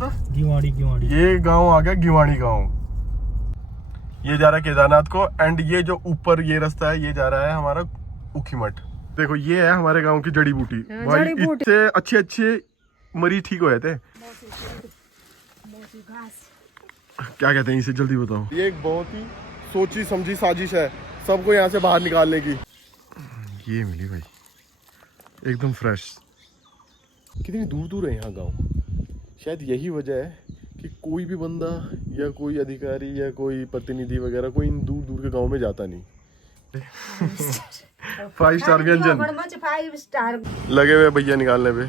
गिवाड़ी गिवाड़ी। ये गांव आ गया गिवाड़ी गांव। ये जा रहा है केदारनाथ को एंड ये जो ऊपर ये रास्ता है ये जा रहा है हमारा ऊखीमठ। देखो ये है हमारे गांव की जड़ी बूटी। भाई इतने अच्छे अच्छे मरीज ठीक हो जाते हैं। क्या कहते हैं इसे जल्दी बताओ। ये एक बहुत ही सोची समझी साजिश है सबको यहाँ से बाहर निकालने की। ये मिली भाई एकदम फ्रेश। कितनी दूर दूर है यहाँ गांव। शायद यही वजह है कि कोई भी बंदा या कोई अधिकारी या कोई प्रतिनिधि वगैरह कोई इन दूर दूर के गांव में जाता नहीं। 5 स्टार व्यंजन 5 स्टार लगे हुए भैया निकालने पे।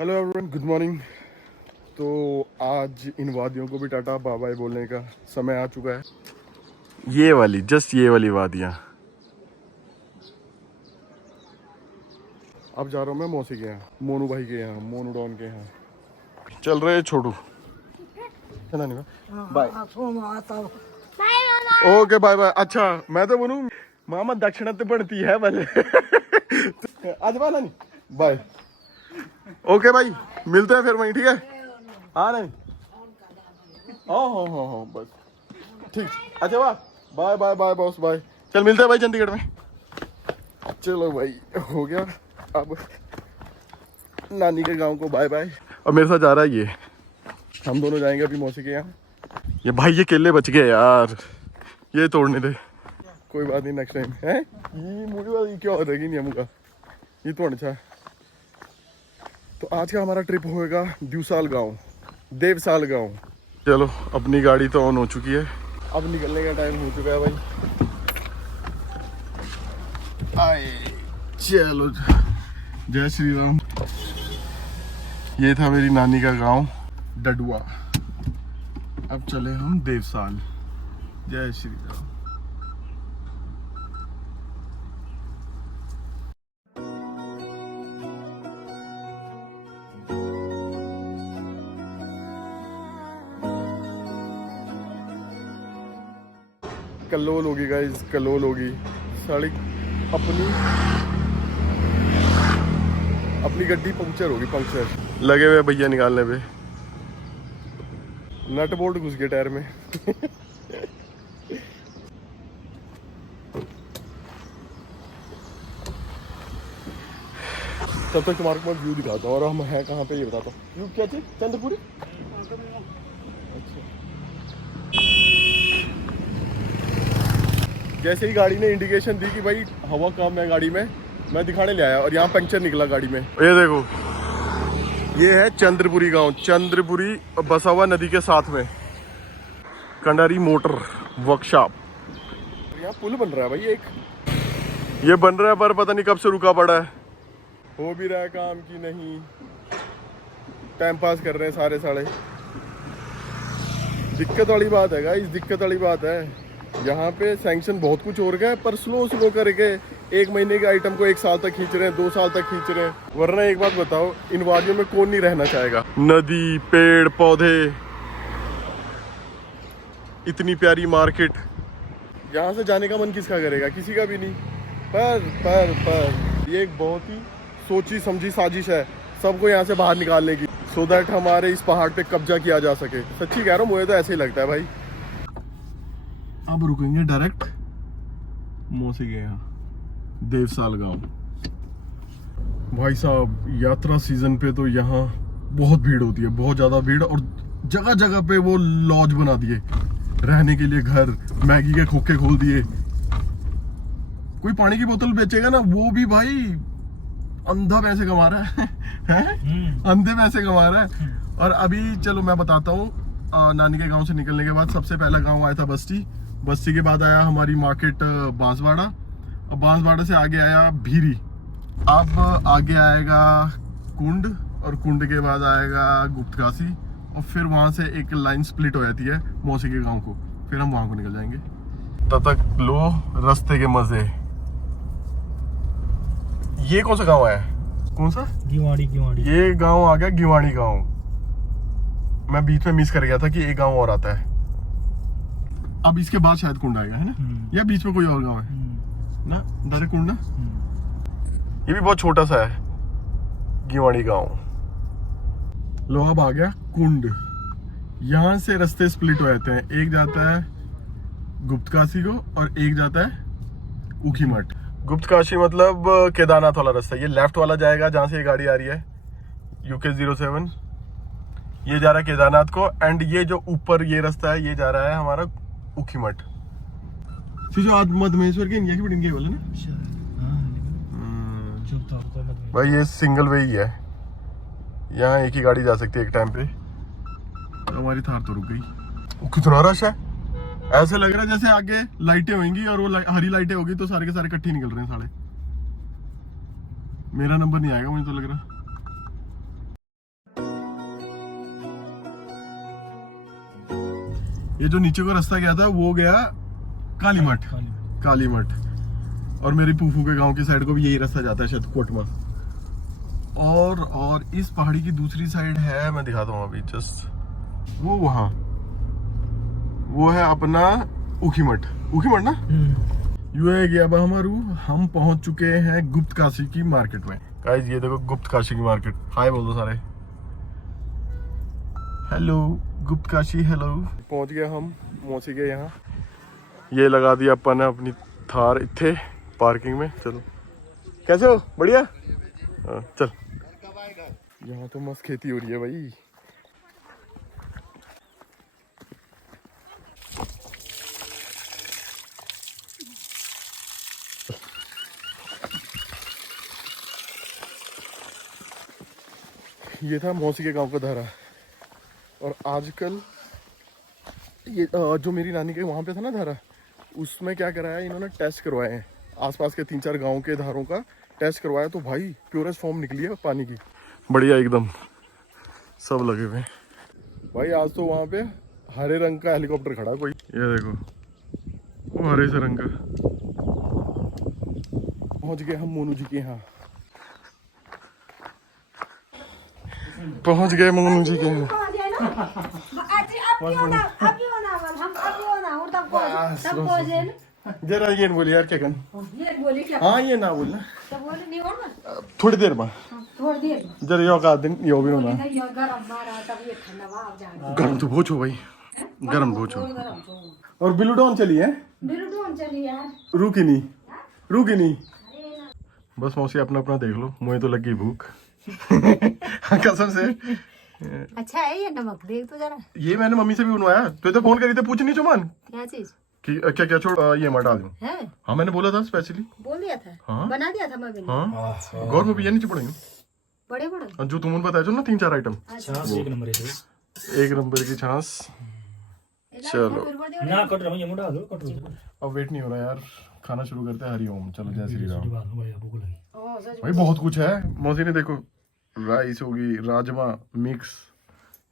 Hello everyone, good morning. तो आज इन वादियों को भी टाटा बाय बाय बोलने का समय आ चुका है। ये वाली जस्ट ये वाली वादियाँ। अब जा रहा हूँ मैं मौसी के यहाँ, मोनू भाई के यहाँ, मोनू डॉन के यहाँ। चल रहे Chhotu bye. Okay bye bye. अच्छा मैं तो बोलूँ मामा दक्षिणा तो बढ़ती है भले। आज वाला नहीं बाय। ओके भाई मिलते हैं फिर वहीं, ठीक है। हाँ नहीं हाँ बस ठीक। अच्छा वाह bye bye bye boss bye. चल मिलते हैं भाई चंडीगढ़ में। चलो भाई हो गया। अब नानी के गांव को बाय बाय। और मेरे साथ जा रहा है ये। हम दोनों जाएंगे अभी मौसी के यहाँ। ये भाई ये केले बच गए यार, ये तोड़ने दे। कोई बात नहीं नेक्स्ट टाइम है। ये मुझे वाली क्या हो रहेगी नहीं मुझे ये तोड़। अच्छा तो आज का हमारा ट्रिप होएगा द्यूसाल गांव, देवसाल गांव। चलो अपनी गाड़ी तो ऑन हो चुकी है, अब निकलने का टाइम हो चुका है भाई। आए चलो जय श्री राम। ये था मेरी नानी का गांव डडुआ। अब चले हम देवसाल। जय श्री राम। कल्लोल होगी गाइस, कल्लोल होगी। सड़क अपनी गड्डी पंक्चर होगी, पंक्चर लगे हुए भैया निकालने पे। नट बोल्ट घुस गए टायर में। तब तक तुम्हारे को मैं व्यू दिखाता हूँ और हम हैं कहाँ पे ये बताता हूँ। व्यू क्या थी चंद्रपुरी। अच्छा जैसे ही गाड़ी ने इंडिकेशन दी कि भाई हवा कम है गाड़ी में, मैं दिखाने ले आया और यहाँ पंक्चर निकला गाड़ी में। ये देखो ये है चंद्रपुरी गांव। चंद्रपुरी बसावा नदी के साथ में कंडारी मोटर वर्कशॉप। यहाँ पुल बन रहा है भाई एक। ये बन रहा है पर पता नहीं कब से रुका पड़ा है। हो भी रहा है काम की नहीं, टाइम पास कर रहे हैं सारे साढ़े। दिक्कत वाली बात है गाइस, दिक्कत वाली बात है। यहाँ पे सैंक्शन बहुत कुछ हो गया है पर स्लो स्लो करके 1 महीने के आइटम को 1 साल तक खींच रहे हैं, 2 साल तक खींच रहे हैं। वरना एक बात बताओ, इन वादियों में कौन नहीं रहना चाहेगा। नदी, पेड़ पौधे, इतनी प्यारी मार्केट। यहाँ से जाने का मन किसका करेगा, किसी का भी नहीं। पर ये एक बहुत ही सोची समझी साजिश है सबको यहाँ से बाहर निकालने की, सो दैट हमारे इस पहाड़ पे कब्जा किया जा सके। सच्ची कह रहा हूँ, मुझे तो ऐसे ही लगता है भाई। अब रुकेंगे डायरेक्ट मौसी के यहाँ देवसाल गांव। भाई साहब यात्रा सीजन पे तो यहाँ बहुत भीड़ होती है, बहुत ज्यादा भीड़। और जगह जगह पे वो लॉज बना दिए रहने के लिए, घर, मैगी के खोखे खोल दिए। कोई पानी की बोतल बेचेगा ना वो भी भाई अंधा पैसे कमा रहा है। अंधे पैसे कमा रहा है। और अभी चलो मैं बताता हूँ, नानी के गांव से निकलने के बाद सबसे पहला गांव आया था बस्ती। बस्ती के बाद आया हमारी मार्केट बांसवाड़ा, और बांसवाड़ा से आगे आया भीरी। अब आगे आएगा कुंड, और कुंड के बाद आएगा गुप्तकाशी, और फिर वहां से एक लाइन स्प्लिट हो जाती है मौसी के गांव को। फिर हम वहां को निकल जाएंगे। तब तक लो रास्ते के मजे। ये कौन सा गांव है, कौन सा? गिवाड़ी गिवाड़ी। ये गांव आ गया गिवाड़ी गांव। मैं बीच में मिस कर गया था कि एक गांव और आता है। अब इसके बाद शायद कुंड आएगा, है ना? या बीच में कोई और गांव है ना? डायरेक्ट कुंड ना। ये भी बहुत छोटा सा है गिवाड़ी गांव। लो अब आ गया कुंड। यहाँ से रास्ते स्प्लिट हो जाते हैं, एक जाता है गुप्तकाशी को और एक जाता है ऊखीमठ। गुप्तकाशी मतलब केदारनाथ वाला रास्ता। ये लेफ्ट वाला जाएगा जहाँ से ये गाड़ी आ रही है UK07, ये जा रहा है केदारनाथ को। एंड ये जो ऊपर ये रास्ता है ये जा रहा है हमारा ऊखीमठ। जो आज मधमेश्वर के इंडिया की बिल्डिंग के बोले ना भाई, ये सिंगल वे ही है, यहाँ एक ही गाड़ी जा सकती है एक टाइम पे। हमारी थार तो रुक गई। कितना रश है, ऐसे लग रहा है जैसे आगे लाइटें होंगी और वो हरी लाइटें होगी तो सारे के सारे इकट्ठे निकल रहे हैं सारे। मेरा नंबर नहीं आएगा मुझे तो लग रहा। ये जो नीचे को रास्ता गया था वो गया कालीमठ। कालीमठ और मेरी फूफू के गांव की साइड को भी यही रास्ता जाता है शायद कोटमा। और इस पहाड़ी की दूसरी साइड है, मैं दिखाता हूँ अभी जस्ट, वो वहां वो है अपना ऊखीमठ। ऊखीमठ ना ये गया हमारू। हम पहुंच चुके हैं गुप्तकाशी की मार्केट में। गाइस ये देखो गुप्तकाशी की मार्केट। हाय बोल दो सारे, हेलो गुप्तकाशी हेलो। पहुंच गए हम मौसी के यहाँ। ये लगा दिया अपन ने अपनी थार इत्थे पार्किंग में। चलो कैसे हो, बढ़िया। चल यहाँ तो मस्त खेती हो रही है भाई। ये था मौसी के गांव का धारा। और आजकल ये जो मेरी नानी के वहाँ पे था ना धारा, उसमें क्या कराया इन्होंने, टेस्ट करवाए हैं आसपास के 3-4 गांव के धारों का टेस्ट करवाया। तो भाई प्योरेस्ट फॉर्म निकली है पानी की, बढ़िया एकदम सब लगे हुए। भाई आज तो वहाँ पे हरे रंग का हेलीकॉप्टर खड़ा कोई, ये देखो वो हरे से रंग का। पहुँच गए हम मोनू जी के यहाँ। पहुँच गए मोनू जी के यहाँ। जरा ये बोली यार क्या कर, हाँ ये ना बोलना थोड़ी देर में, जरा यो का दिन यो भी होना। गर्म तो बहुत हो भाई, गर्म बहुत हो। और बिलूडॉन चली है, रुकी नहीं। बस मौसी अपना अपना देख लो, मुझे तो लग गई भूख कसम से। अच्छा है ये नमक, देख तो जरा। ये मैंने मम्मी से भी बनवाया, तो फोन करी थे पूछनी चुमान क्या चीज कि क्या छोड़ ये मत डाल दूं। हाँ मैंने बोला था स्पेशली, बोल दिया था। हाँ बना दिया था मम्मी ने। हाँ गौर में भी ये नहीं चिपड़ेंगे बड़े जो तुमने बताया जो ना 3-4 आइटम। एक नंबर की छाछ। चलो ना कट रहा, ये मुंडा लो कट रो। अब वेट नहीं हो रहा यार, खाना शुरू करते हैं। हरिओम, चलो जय श्री राम। भूख लगी भाई बहुत कुछ है। मौसी ने देखो राइस होगी, राजमा मिक्स,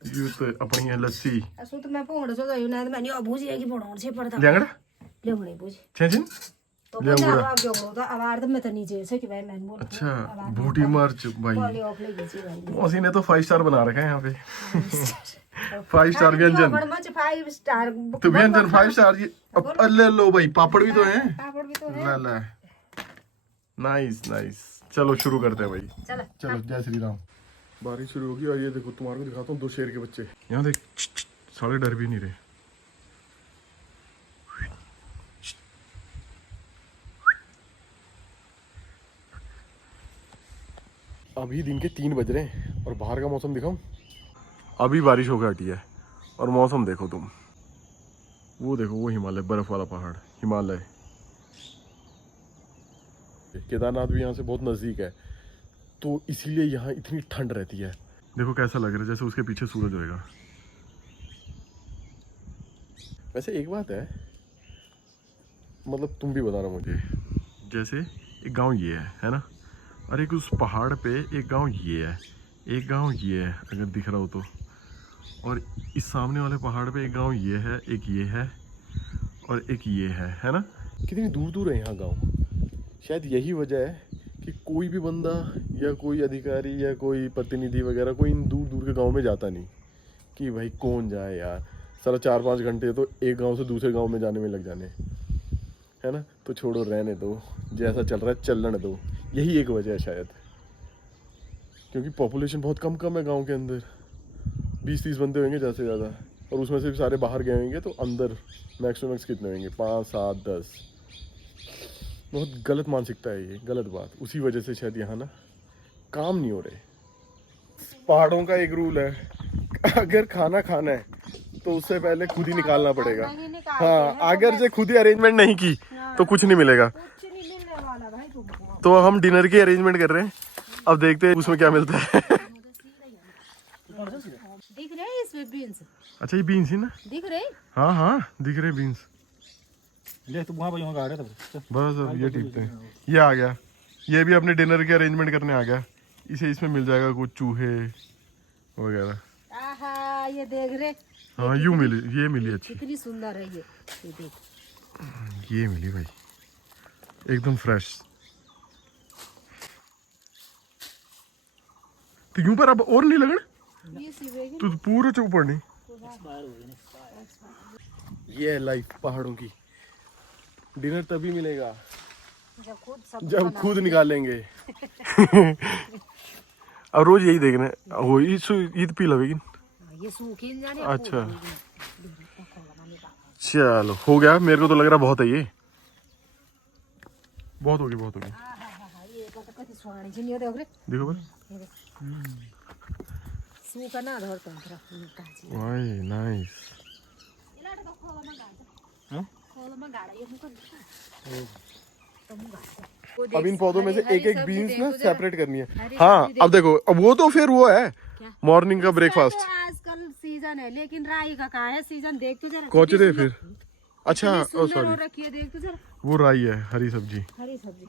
अपनी है लस्सी। असु तो मैं पोंड सो गई ना, मैंने अब भूजी की पोंड से पड़ता लेंगड़ा लेंगड़े भूजी छेजिन तो पंजाब जो तो आवार में तो नीचे से कि भाई मैंने बोल। अच्छा बूटी मिर्च भाई, कॉली ऑफ ले गई भाई। मौसी ने तो 5 स्टार बना रखा है यहाँ पे 5 स्टार व्यंजन। 5 स्टार तो व्यंजन 5 स्टार। ये ले लो भाई, पापड़ भी तो है। पापड़ भी तो है। ला नाइस। चलो शुरू करते हैं भाई, चलो जय श्री राम। बारिश शुरू होगी और ये देखो तुम्हारे को दिखाता हूँ 2 शेर के बच्चे। यहाँ देख सारे डर भी नहीं रहे। अभी दिन के 3 बज रहे हैं और बाहर का मौसम दिखाऊं। अभी बारिश होकर हटी है और मौसम देखो तुम, वो देखो वो हिमालय, बर्फ वाला पहाड़ हिमालय। केदारनाथ भी यहाँ से बहुत नजदीक है तो इसीलिए यहाँ इतनी ठंड रहती है। देखो कैसा लग रहा है जैसे उसके पीछे सूरज होएगा। वैसे एक बात है, मतलब तुम भी बता रहा मुझे, जैसे एक गांव ये है ना, और एक उस पहाड़ पे एक गांव ये है, एक गांव ये है अगर दिख रहा हो तो, और इस सामने वाले पहाड़ पे एक गांव ये है, एक ये है और एक ये है ना। कितनी दूर दूर है यहाँ गांव। शायद यही वजह है कि कोई भी बंदा या कोई अधिकारी या कोई प्रतिनिधि वगैरह कोई इन दूर दूर के गांव में जाता नहीं कि भाई कौन जाए यार, सारा 4-5 घंटे तो एक गांव से दूसरे गांव में जाने में लग जाने, है ना। तो छोड़ो रहने दो, जैसा चल रहा है चलने दो। यही एक वजह है शायद, क्योंकि पॉपुलेशन बहुत कम है गांव के अंदर, 20-30 बंदे होंगे ज़्यादा से ज़्यादा, और उसमें से भी सारे बाहर गए होंगे, तो अंदर मैक्स टू मैक्स कितने होंगे, 5, 7, 10। बहुत गलत मानसिकता है ये, गलत बात। उसी वजह से शायद यहाँ ना काम नहीं हो रहे। पहाड़ों का एक रूल है, अगर खाना खाना है तो उससे पहले खुद ही निकालना पड़ेगा। हाँ, अगर जो खुद ही अरेंजमेंट नहीं की तो कुछ नहीं मिलेगा। तो हम डिनर की अरेंजमेंट कर रहे हैं, अब देखते हैं उसमें क्या मिलता है। दिख रहे हैं इसमें बीन्स? अच्छा, ये बीन्स है ना? दिख रहे? हाँ हाँ दिख रहे बीन्स। ले तू वहां पर गाड़ है तब। बस अब ये ठीक है, ये आ गया, ये भी अपने डिनर की अरेंजमेंट करने आ गया। इसे इसमें मिल जाएगा कुछ चूहे वगैरह। आहा, ये देख रहे? हाँ यूं मिली, ये मिली अच्छी, कितनी सुंदर है ये देख। ये मिली भाई एकदम फ्रेश। तो यूं पर अब और नहीं लगन, ये सीवेगी तो पूरा ऊपर नहीं। ये है लाइफ पहाड़ों की। डिनर तभी मिलेगा जब खुद निकालेंगे। अब रोज यही देखना है, वो ईद पी लवेगी। ये सूखी न जाने। अच्छा चलो हो गया, मेरे को तो लग रहा बहुत है ये, बहुत होगी बहुत होगी। ये तो कति स्वाणी छी नहीं देख रे, देखो पर सूखा ना धर तंत्र काजी। वाह नाइस। इलाट तो खोला में गाड़। हां खोला में गाड़ा ये मुको तो मुगा। अब इन पौधों में से एक एक बीन्स ना सेपरेट करनी है। हाँ अब देखो, अब वो तो फिर वो है मॉर्निंग का ब्रेकफास्ट। आजकल सीजन है, लेकिन राई का कहाँ है सीजन? देख तो जरा। कौन दे फिर? अच्छा ओ सॉरी, रखी है, देख तो जरा। वो राई है, हरी सब्जी, हरी सब्जी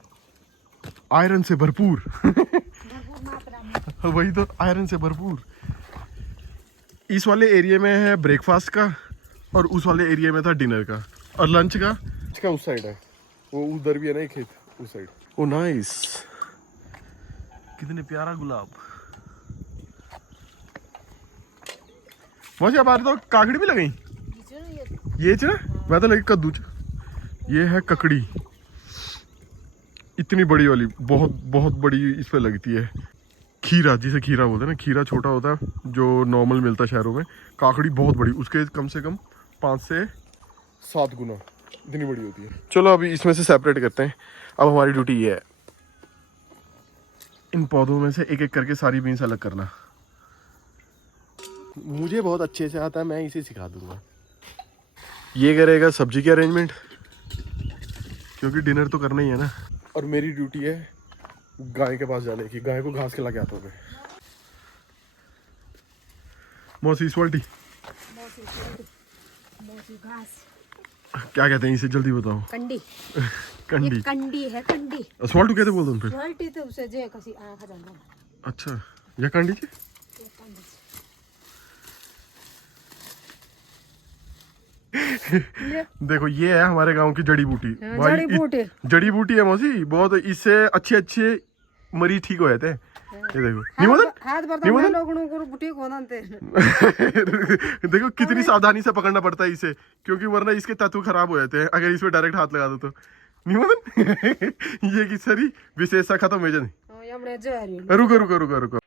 आयरन से भरपूर। भरपूर मात्रा में। वही तो, आयरन से भरपूर। इस वाले एरिया में है ब्रेकफास्ट का, और उस वाले एरिया में था डिनर का, और लंच का इसका उस साइड है। वो उधर भी है ना एक खेत उस साइड। ओ नाइस, कितने प्यारा गुलाब। वैसे अब आ रहे तो काकड़ी भी लगाई ये च, मैं तो लगी कद्दू च। ये है ककड़ी, इतनी बड़ी वाली, बहुत बहुत बड़ी इस पे लगती है। खीरा, जिसे खीरा बोलते हैं ना, खीरा छोटा होता है जो नॉर्मल मिलता है शहरों में, काकड़ी बहुत बड़ी, उसके कम से कम 5 से 7 गुना इतनी बड़ी होती है। चलो अभी इसमें से सेपरेट करते हैं। अब हमारी ड्यूटी ये है, इन पौधों में से एक एक करके सारी बीन्स अलग करना। मुझे बहुत अच्छे से आता है, मैं इसे सिखा दूंगा। ये करेगा सब्जी की अरेंजमेंट, क्योंकि डिनर तो करना ही है ना। और मेरी ड्यूटी है गाय के पास जाने की, गाय को घास खिला के आता हूँ मैं। मौसी स्वाल्टी घास क्या कहते हैं इसे, जल्दी बताओ। कंडी। कंडी, ये कंडी है, कंडी। स्वाल्टू कहते बोलते हैं फिर? स्वाल्टी तो उसे जे कसी आंख जाना। अच्छा, या कंडी जी। देखो ये है हमारे गांव की जड़ी बूटी। जड़ी बूटी, जड़ी बूटी है मौसी, बहुत इससे अच्छे अच्छे मरीज ठीक हो जाते हैं। ये देखो नहीं हाथ बर्तन में लोगों को बुटी को नाते। देखो कितनी सावधानी से पकड़ना पड़ता है इसे, क्योंकि वरना इसके तत्व खराब हो जाते हैं अगर इसमें डायरेक्ट हाथ लगा दो तो। नहीं मदन ये की सारी विशेषता खत्म हो जाती। रुको रुको रुको रुको,